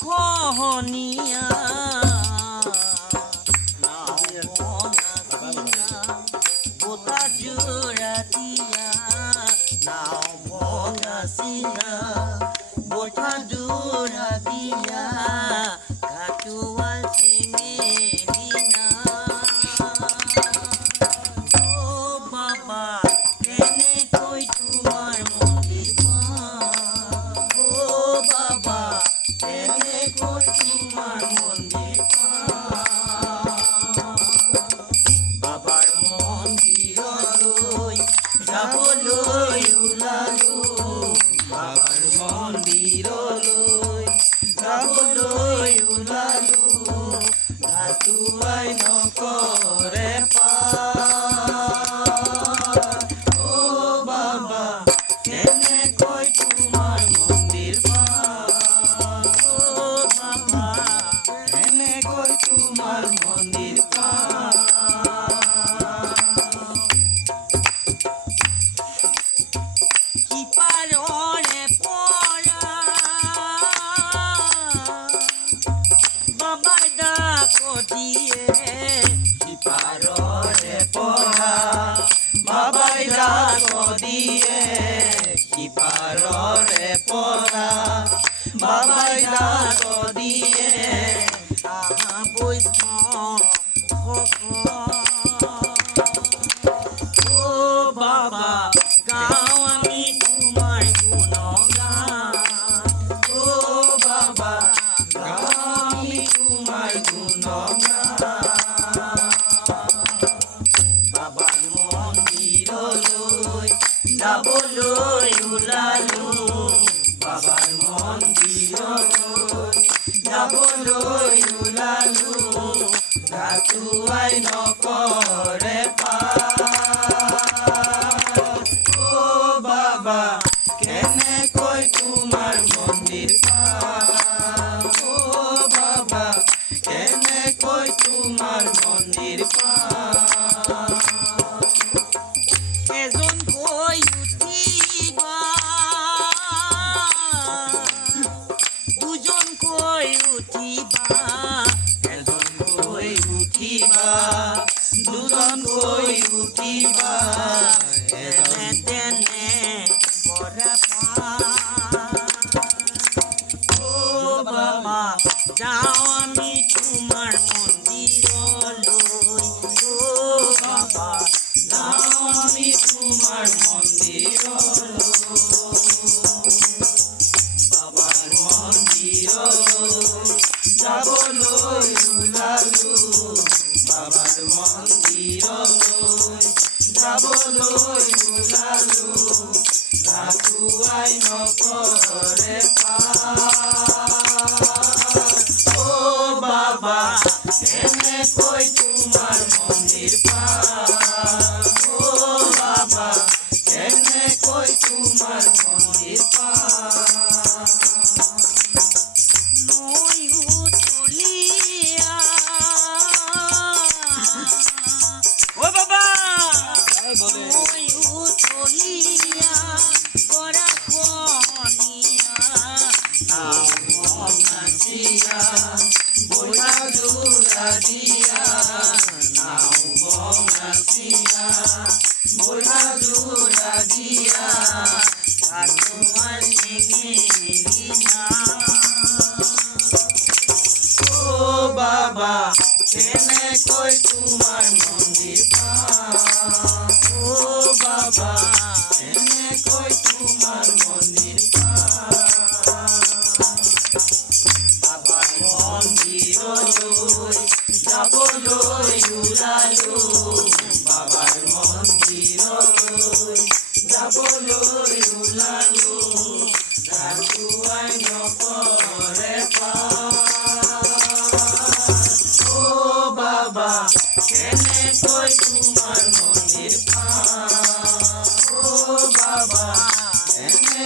খহনিয়া বোতা জোড়া দিয়া নাও ভঙাছিয়া বোতা জোড়া দিয়া ঘাটুয়াল চিঙেলিনা ও বাবা কেনেকৈ তোমাৰ মন্দিৰ পাম ও বাবা কেনেকৈ তোমাৰ মন্দিৰ পাম বাবাৰ মন্দিৰলৈ যাবলৈ ওলালো বাবাৰ মন্দিৰলৈ যাবলৈ ওলালো ঘাটুৱাই নকৰে পাৰ ও বাবা কেনেকৈ তোমাৰ মন্দিৰ পাম ও বাবা কেনেকৈ তোমাৰ মন্দিৰ পাম সিপাৰৰে পৰা বাবাই ডাক দিয়ে সিপাৰৰে পৰা বাবাই ডাক দিয়ে সিপাৰৰে পৰা বাবাই ডাক দিয়ে আহা বৈষ্ণৱ ও বাবা গাও আমি তোমাৰ গুণগান ও বাবা গাও আমি তোমাৰ গুণগান বাবাৰ মন্দিৰলৈ যাবলৈ ওলালো বাবাৰ মন্দিৰলৈ যাবলৈ ওলালো ঘাটুৱাই নকৰে পাৰ ও বাবা কেনেকৈ তোমাৰ মন্দিৰ পাম ও বাবা কেনেকৈ তোমাৰ মন্দিৰ পাম এজনকৈ উঠিবা দুজনকৈ উঠিবা এজনকৈ উঠিবা দুজনকৈ উঠিবা এনে তেনে কৰা ও বাবা যাওঁ আমি তোমাৰ মন্দিৰলৈ ও বাবা যাওঁ আমি তোমাৰ মন্দিৰলৈ বাবাৰ মন্দিৰলৈ যাবলৈ ওলালো বাবাৰ মন্দিৰলৈ যাবলৈ ওলালো ঘাটুৱাই নকৰে পাৰ ও বাবা কেনেকৈ তোমাৰ মন্দিৰ পাম ও বাবা কেনেকৈ তোমাৰ মন্দিৰ পাম নৈও তলীয়া ও বাবা নৈও তলীয়া কৰা খনিয়া নাও ভঙাছিয়া বোতা জোড়া দিয়া নাও ভঙাছিয়া বোতা জোড়া দিয়া ঘাটুৱাই চিঙেলিনা ও বাবা কেনেকৈ তোমাৰ মন্দিৰ পাম ও বাবা বাবা এনে কই তোমার মন্দির বাবার মন্দির লই যাব লই উলালো বাবার মন্দির লই যাব লই উলালো রাতুয়াই নপরে ও বাবা কেনে কই তোমার মন্দির ও বাবা কেনে